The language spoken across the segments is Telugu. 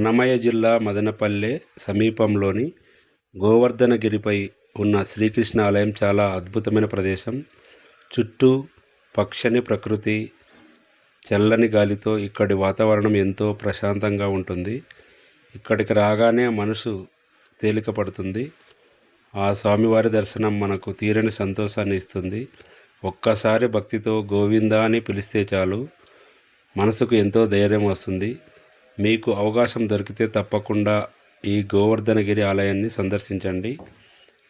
అన్నమయ్య జిల్లా మదనపల్లె సమీపంలోని గోవర్ధనగిరిపై ఉన్న శ్రీకృష్ణ ఆలయం చాలా అద్భుతమైన ప్రదేశం. చుట్టూ పచ్చని ప్రకృతి, చల్లని గాలితో ఇక్కడి వాతావరణం ఎంతో ప్రశాంతంగా ఉంటుంది. ఇక్కడికి రాగానే మనసు తేలిక పడుతుంది. ఆ స్వామివారి దర్శనం మనకు తీరని సంతోషాన్ని ఇస్తుంది. ఒక్కసారి భక్తితో గోవిందా అని పిలిస్తే చాలు, మనసుకు ఎంతో ధైర్యం వస్తుంది. మీకు అవకాశం దొరికితే తప్పకుండా ఈ గోవర్ధనగిరి ఆలయాన్ని సందర్శించండి.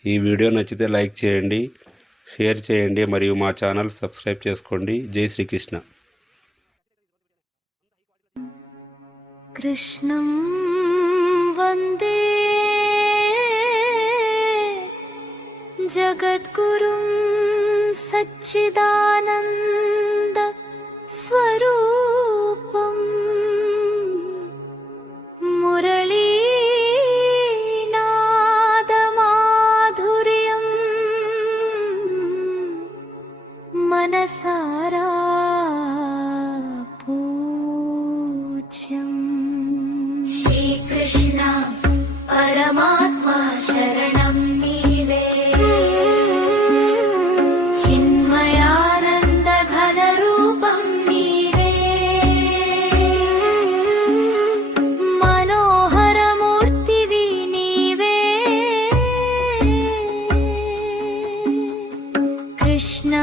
ఈ వీడియో నచ్చితే లైక్ చేయండి, షేర్ చేయండి మరియు మా ఛానల్ సబ్స్క్రైబ్ చేసుకోండి. జై శ్రీకృష్ణ. కృష్ణం వందే జగద్గురుం సచ్చిదానంద స్వరూపం మురళీనాదమాధుర్యం మనసారా పూజ్యం. శ్రీకృష్ణ పరమాత్మా శరణం నీవే, చిన్మయానంద ఘన రూపం నీవే, మనోహర మూర్తివి నీవే. కృష్ణ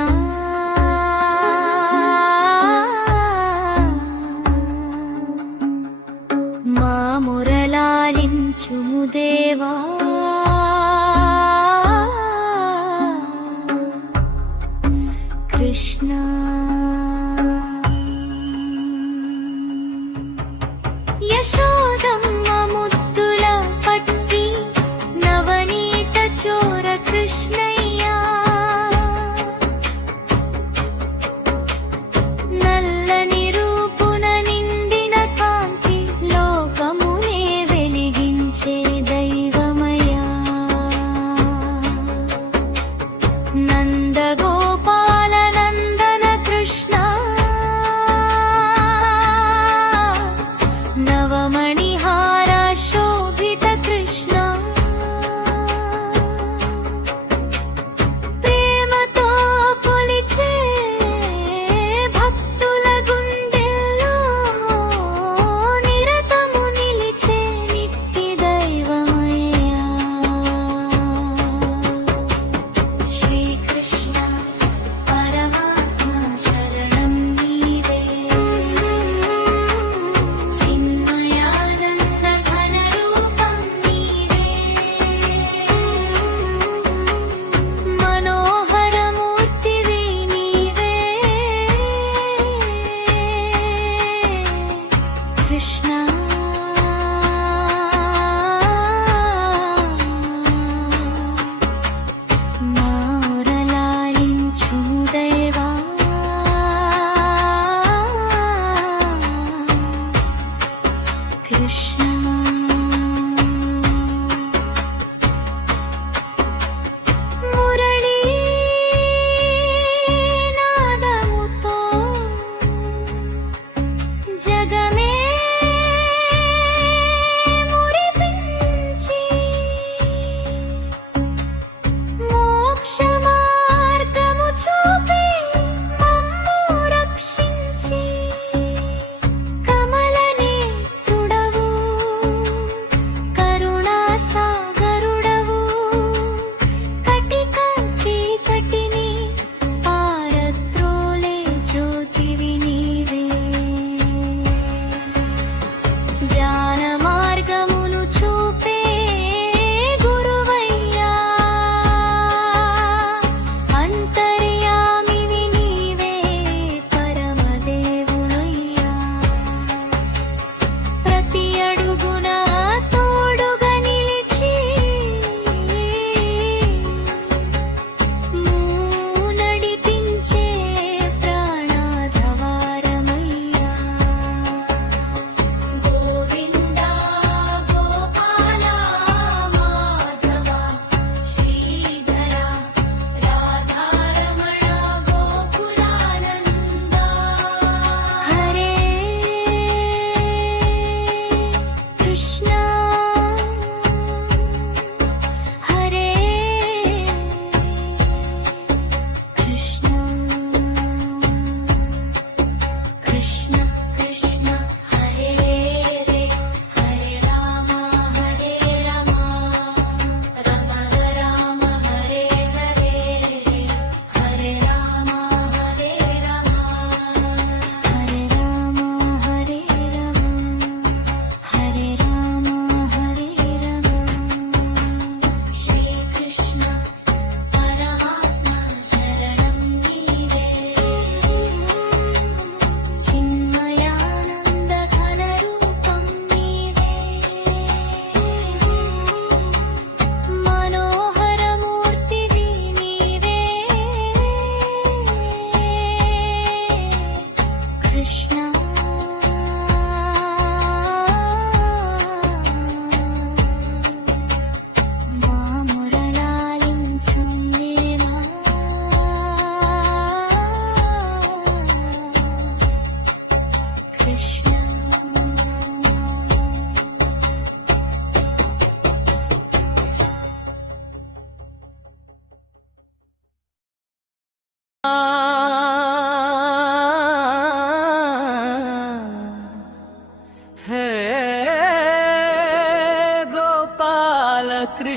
మా మురళాలించుము దేవా, కృష్ణ. యశోదమ్మ ముద్దుల పట్టి నవనీత చోర కృష్ణయ్యా, నల్లని రూపున నిండిన కాంతి లోకమునే వెలిగించే దైవమయ్యా. నందగోపాల నందన కృష్ణ, నవమణిహార శోభిత కృష్ణ, ప్రేమతో కొలిచే భక్తుల గుండెల్లో నిరతము నిలిచే నిత్య దైవమయ్యా. శ్రీకృష్ణ పరమాత్మా శరణం నీవే, చిన్మయానంద ఘన రూపం నీవే, మనోహర మూర్తివి నీవే. కృష్ణ మారలాలించుము దేవా, కృష్ణ. మురళీ నాదముతో జగమే మురిపించి, మోక్ష మార్గము చూపి మమ్ము రక్షించి, కమల నేత్రుడవు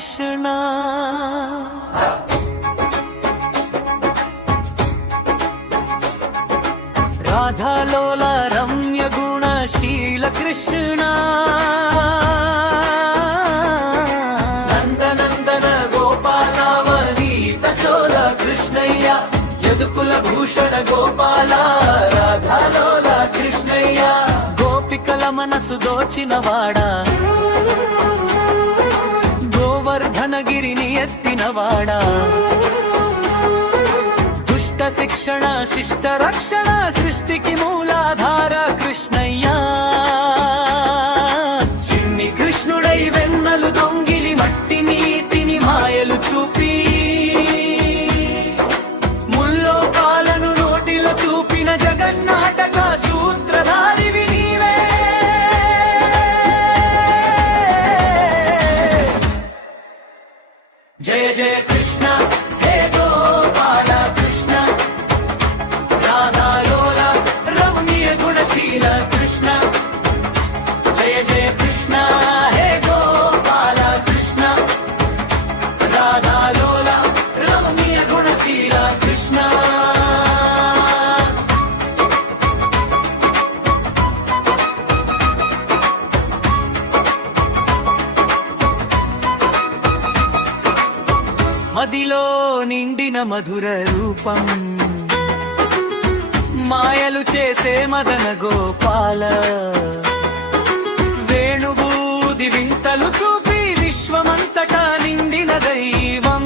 కృష్ణ రాధాలోల రమ్య గుణశీల కృష్ణ నందనందన గోపాలవనీత చోళ కృష్ణయ్య యదుకుల భూషణ గోపాల రాధాలోల కృష్ణయ్య గోపికల మనసు దోచినవాడా గోవర్ధనగిరిని ఎత్తినవాడా దుష్ట శిక్షణ శిష్ట రక్షణ సృష్టికి మూలాధార కృష్ణయ్యా చిన్ని కృష్ణుడై వెన్నలు దొంగిలి మట్టి నీతిని మాయలు చూపి ముల్లోకాలను నోటిలో చూపిన జగన్నాటక సూత్రధారివి నీవే జయ జయ కృష్ణ హే గోపాల కృష్ణ రాధాలోల రమణీయ గుణశీల కృష్ణ జయ జయ కృష్ణ హే గోపాల కృష్ణ రాధాలోల రమణీయ గుణశీల కృష్ణ మదిలో నిండిన మధుర రూపం మాయలు చేసే మదన గోపాల వేణుబూది వింతలు చూపి విశ్వమంతటా నిండిన దైవం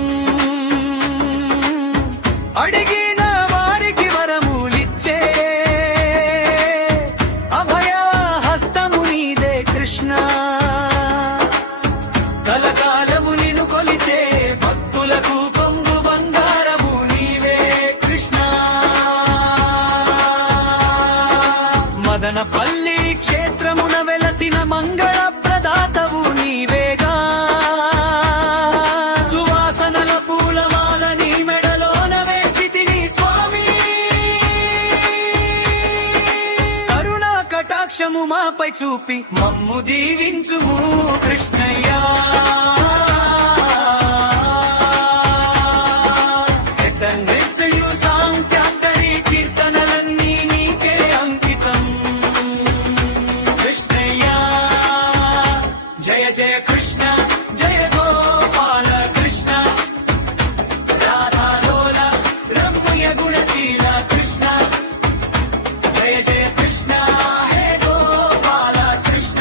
అడిగిన వారికి వరములిచ్చే అభయ హస్తము నీదే కృష్ణ కలకాలము నిన్ను కొలిచే భక్తులకు కొంగు బంగారము నీవే కృష్ణ మదనపల్లి క్షేత్రమున వెలసిన మంగళ ప్రదాతవు నీవేగా సువాసనల పూలమాల నీ మెడలోన వేసితిని స్వామి కరుణా కటాక్షము మాపై చూపి మమ్ము దీవించుము కృష్ణయ్యా ఎస్ఎన్ఎస్యు సాంఖ్యాంతరి కీర్తనలన్నీ నీకే అంకితం కృష్ణయ్యా జయ జయ కృష్ణ జయ గోపాల కృష్ణ రాధాలోల రమ్య గుణశీల కృష్ణ జయ జయ కృష్ణ హే గోపాల కృష్ణ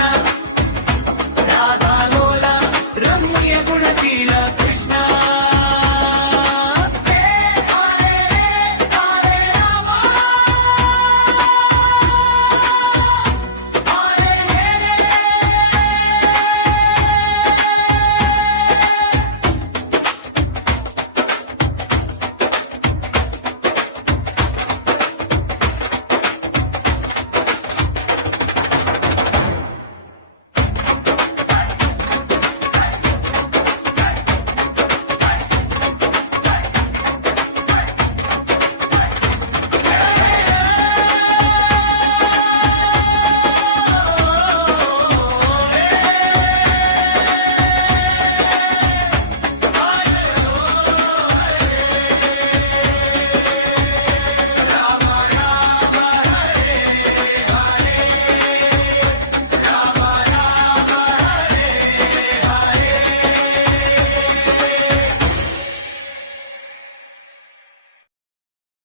రాధాలోల రమ్య గుణశీల